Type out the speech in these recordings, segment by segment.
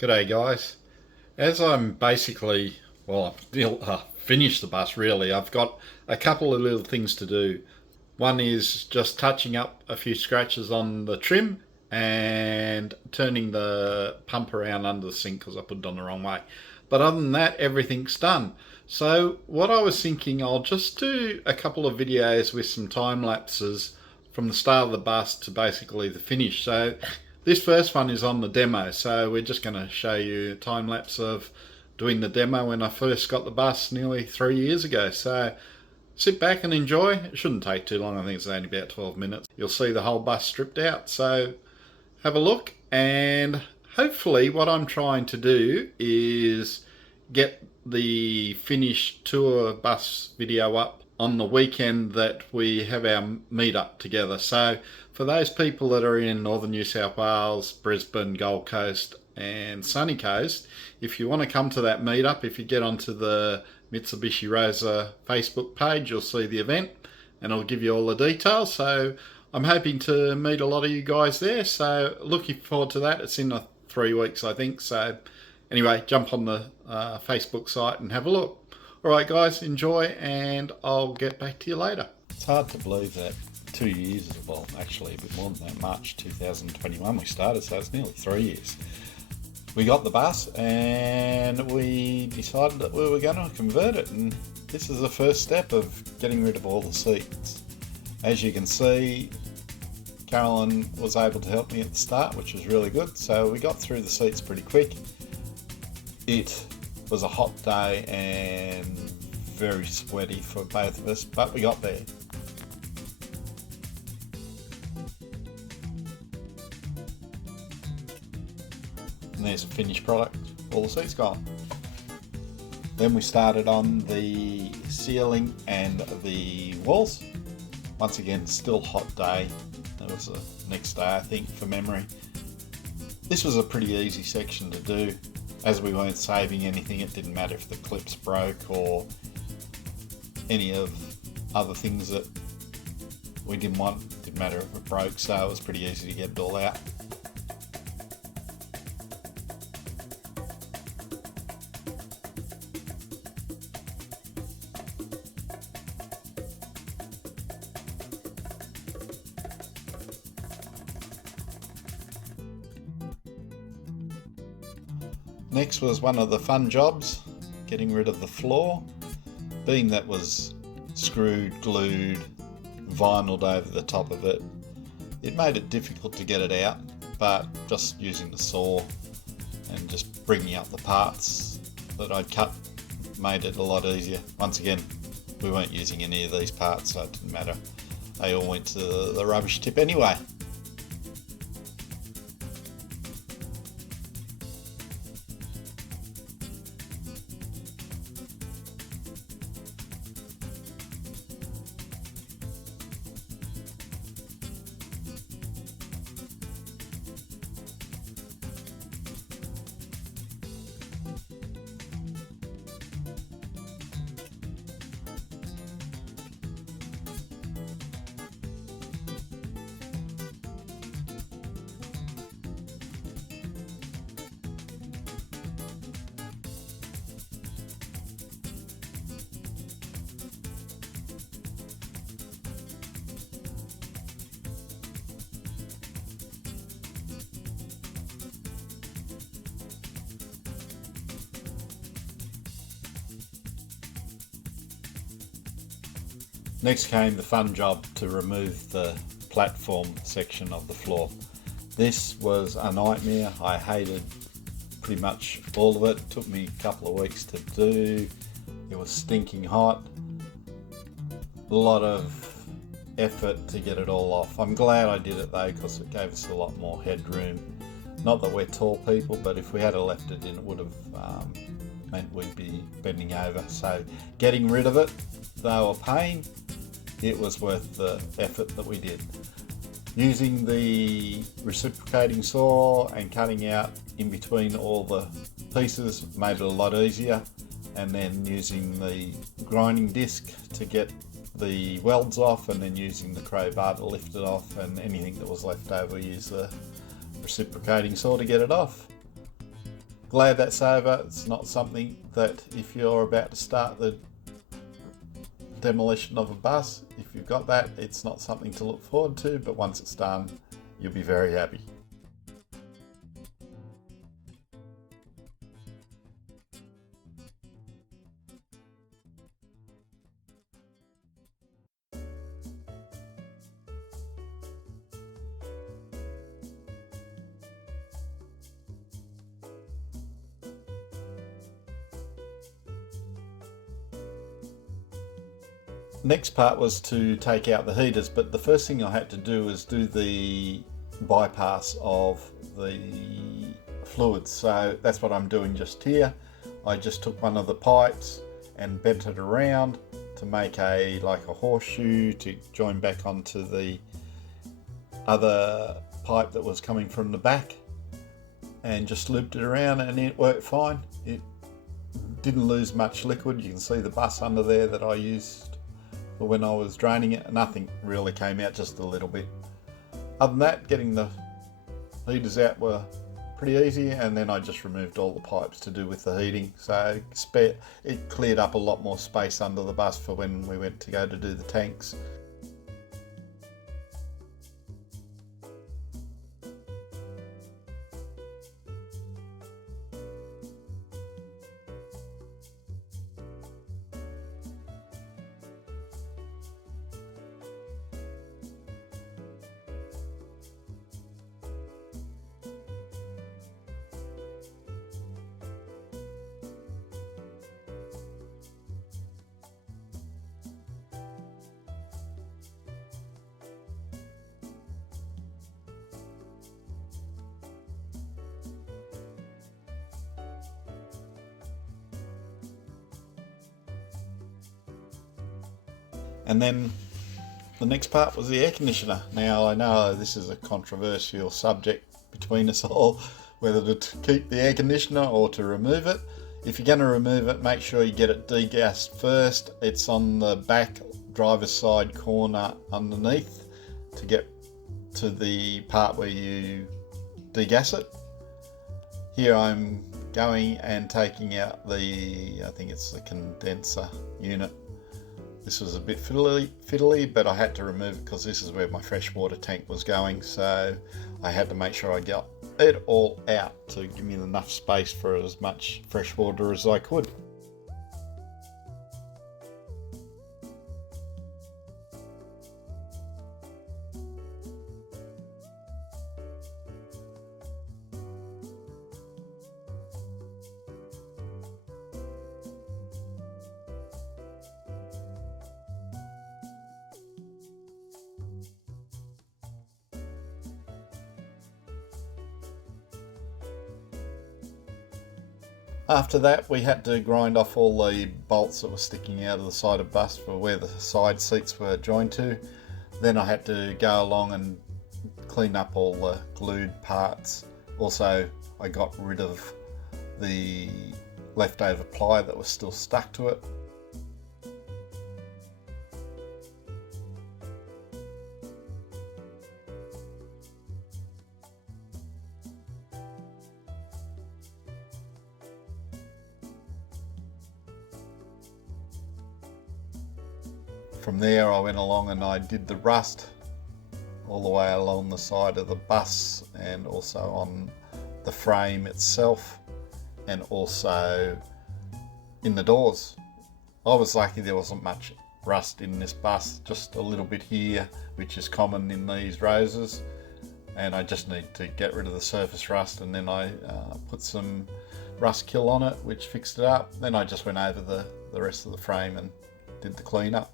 G'day guys. As I'm basically, I've still finished the bus really. I've got a couple of little things to do. One is just touching up a few scratches on the trim and turning the pump around under the sink because I put it on the wrong way. But other than that, everything's done. So what I was thinking, I'll just do a couple of videos with some time lapses from the start of the bus to basically the finish. So this first one is on the demo, so we're just going to show you a time lapse of doing the demo when I first got the bus nearly 3 years ago. So sit back and enjoy. It shouldn't take too long. I think it's only about 12 minutes. You'll see the whole bus stripped out. So have a look, and hopefully what I'm trying to do is get the finished tour bus video up on the weekend that we have our meetup together. So for those people that are in northern New South Wales, Brisbane, Gold Coast and Sunny Coast, if you want to come to that meetup, if you get onto the Mitsubishi Rosa Facebook page, you'll see the event and I'll give you all the details. So I'm hoping to meet a lot of you guys there, so looking forward to that. It's in 3 weeks, I think. So anyway, jump on the Facebook site and have a look. All right, guys, enjoy, and I'll get back to you later. It's hard to believe that 2 years, well, actually a bit more than that, March 2021 we started, so it's nearly 3 years. We got the bus and we decided that we were going to convert it, and this is the first step of getting rid of all the seats. As you can see, Carolyn was able to help me at the start, which was really good, so we got through the seats pretty quick. It was a hot day and very sweaty for both of us, but we got there. And there's a finished product, all the seats gone. Then we started on the ceiling and the walls. Once again, still hot day. It was the next day, I think, for memory. This was a pretty easy section to do. As we weren't saving anything, it didn't matter if the clips broke or any of other things that we didn't want. It didn't matter if it broke, so it was pretty easy to get it all out. Next was one of the fun jobs, getting rid of the floor. Being that was screwed, glued, vinyled over the top of it, it made it difficult to get it out, but just using the saw and just bringing up the parts that I'd cut made it a lot easier. Once again, we weren't using any of these parts, so it didn't matter. They all went to the rubbish tip anyway. Next came the fun job to remove the platform section of the floor. This was a nightmare. I hated pretty much all of it. It took me a couple of weeks to do. It was stinking hot. A lot of effort to get it all off. I'm glad I did it though, because it gave us a lot more headroom. Not that we're tall people, but if we had left it in, it would have meant we'd be bending over. So getting rid of it, though a pain, it was worth the effort that we did. Using the reciprocating saw and cutting out in between all the pieces made it a lot easier, and then using the grinding disc to get the welds off, and then using the crowbar to lift it off, and anything that was left over use the reciprocating saw to get it off. glad that's over. It's not something that if you're about to start the demolition of a bus, if you've got that, it's not something to look forward to, but once it's done, you'll be very happy. Next part was to take out the heaters, but the first thing I had to do was do the bypass of the fluids. So that's what I'm doing just here. I just took one of the pipes and bent it around to make like a horseshoe to join back onto the other pipe that was coming from the back, and just looped it around, and it worked fine. It didn't lose much liquid. You can see the bus under there that I used for when I was draining it. Nothing really came out, just a little bit. Other than that, getting the heaters out were pretty easy, and then I just removed all the pipes to do with the heating, so it cleared up a lot more space under the bus for when we went to go to do the tanks. And then the next part was the air conditioner. Now I know this is a controversial subject between us all, whether to keep the air conditioner or to remove it. If you're going to remove it, make sure you get it degassed first. It's on the back driver's side corner underneath to get to the part where you degas it. Here I'm going and taking out I think it's the condenser unit. This was a bit fiddly, but I had to remove it because this is where my freshwater tank was going, so I had to make sure I got it all out to give me enough space for as much fresh water as I could. After that, we had to grind off all the bolts that were sticking out of the side of the bus for where the side seats were joined to. Then I had to go along and clean up all the glued parts. Also, I got rid of the leftover ply that was still stuck to it. From there I went along and I did the rust all the way along the side of the bus and also on the frame itself, and also in the doors. I was lucky there wasn't much rust in this bus, just a little bit here, which is common in these Rosas, and I just need to get rid of the surface rust, and then I put some rust kill on it, which fixed it up. Then I just went over the rest of the frame and did the cleanup.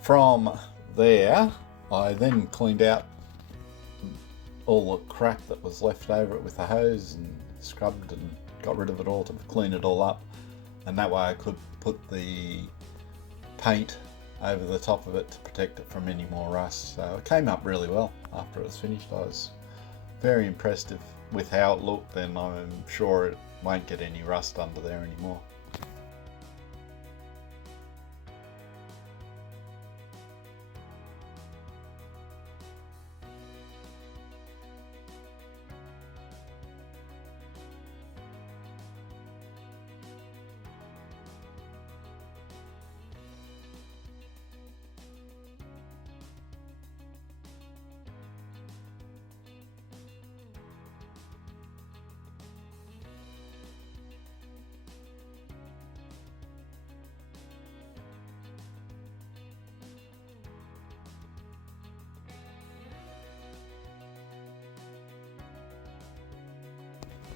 From there, I then cleaned out all the crap that was left over it with a hose and scrubbed and got rid of it all to clean it all up, and that way I could put the paint over the top of it to protect it from any more rust. So it came up really well after it was finished. I was very impressed with how it looked, and I'm sure it won't get any rust under there anymore.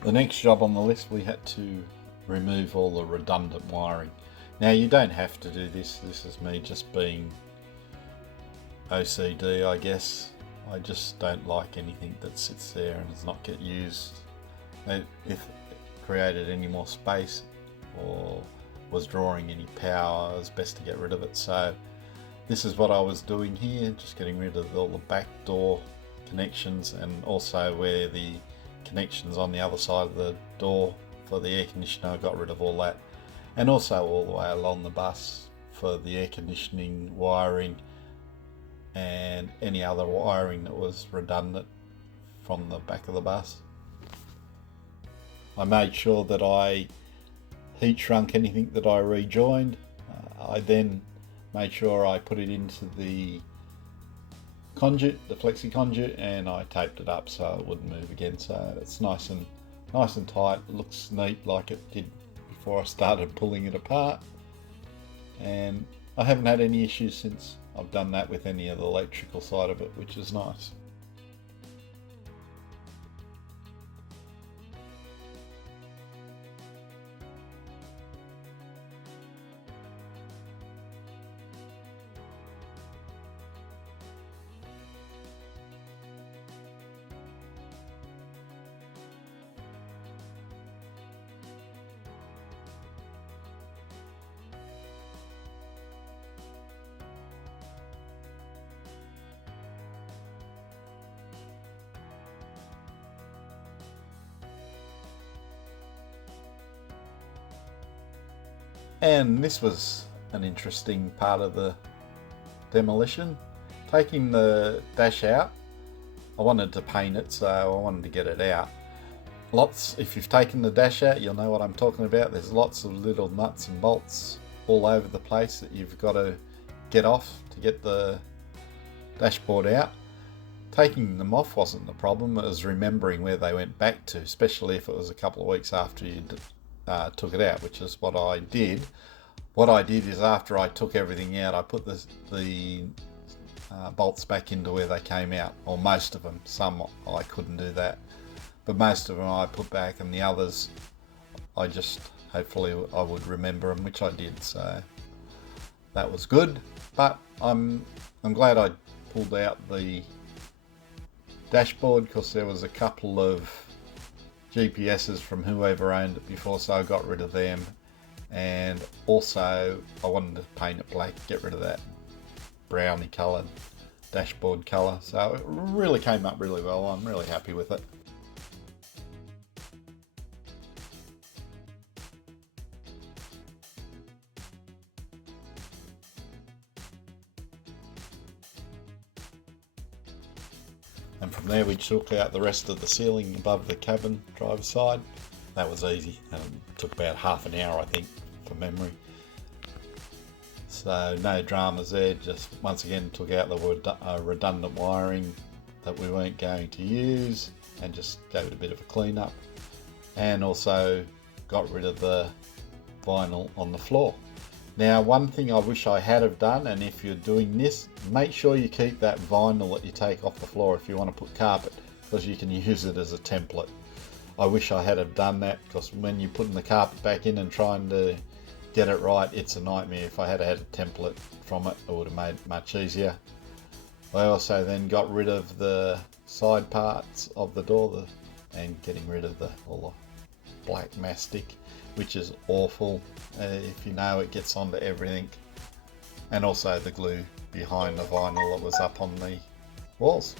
The next job on the list, we had to remove all the redundant wiring. Now you don't have to do this. This is me just being OCD, I guess. I just don't like anything that sits there and does not get used. If it created any more space or was drawing any power, it was best to get rid of it. So this is what I was doing here, just getting rid of all the back door connections, and also where the connections on the other side of the door for the air conditioner, I got rid of all that, and also all the way along the bus for the air conditioning wiring and any other wiring that was redundant from the back of the bus. I made sure that I heat shrunk anything that I rejoined. I then made sure I put it into the conduit, the flexi conduit, and I taped it up so it wouldn't move again. So it's nice and tight. It looks neat like it did before I started pulling it apart, and I haven't had any issues since I've done that with any of the electrical side of it, which is nice. And this was an interesting part of the demolition. Taking the dash out, I wanted to paint it, so I wanted to get it out. If you've taken the dash out, you'll know what I'm talking about. There's lots of little nuts and bolts all over the place that you've got to get off to get the dashboard out. Taking them off wasn't the problem, it was remembering where they went back to, especially if it was a couple of weeks after you took it out, which is what I did. What I did is, after I took everything out, I put the bolts back into where they came out, or most of them. Some I couldn't do that, but most of them I put back, and the others I just, hopefully I would remember them, which I did, so that was good. But I'm glad I pulled out the dashboard, because there was a couple of GPSs from whoever owned it before, so I got rid of them. And also I wanted to paint it black, get rid of that browny coloured dashboard colour. So it really came up really well. I'm really happy with it. And from there we took out the rest of the ceiling above the cabin driver's side. That was easy, and it took about half an hour, I think, from memory. So no dramas there, just once again took out the redundant wiring that we weren't going to use and just gave it a bit of a clean up, and also got rid of the vinyl on the floor. Now, one thing I wish I had have done, and if you're doing this, make sure you keep that vinyl that you take off the floor if you want to put carpet, because you can use it as a template. I wish I had have done that, because when you're putting the carpet back in and trying to get it right, it's a nightmare. If I had had a template from it, it would have made it much easier. I also then got rid of the side parts of the door and getting rid of all the black mastic, which is awful. If you know, it gets onto everything. and also the glue behind the vinyl that was up on the walls.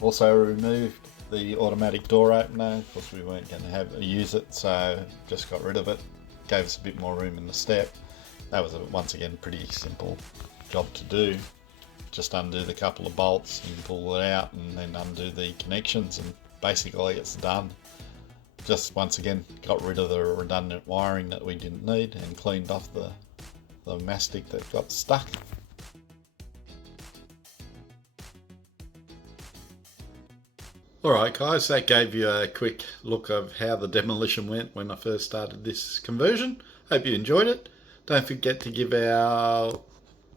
Also removed the automatic door opener because we weren't going to use it, so just got rid of it. Gave us a bit more room in the step. That was once again pretty simple job to do. Just undo the couple of bolts and pull it out, and then undo the connections, and basically it's done. Just once again got rid of the redundant wiring that we didn't need and cleaned off the mastic that got stuck. Alright guys, that gave you a quick look of how the demolition went when I first started this conversion. Hope you enjoyed it. Don't forget to give our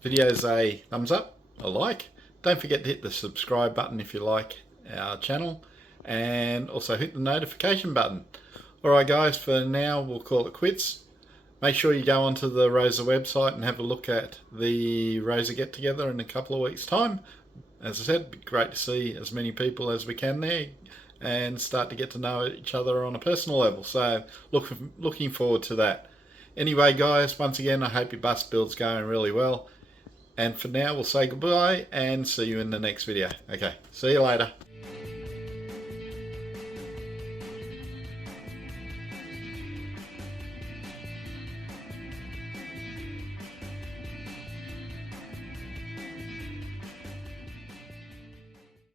videos a thumbs up, a like. Don't forget to hit the subscribe button if you like our channel, and also hit the notification button. Alright guys, for now we'll call it quits. Make sure you go onto the Rosa website and have a look at the Rosa get together in a couple of weeks time. As I said, it'd be great to see as many people as we can there and start to get to know each other on a personal level. So looking forward to that. Anyway guys, once again I hope your bus build's going really well. And for now we'll say goodbye and see you in the next video. Okay, see you later.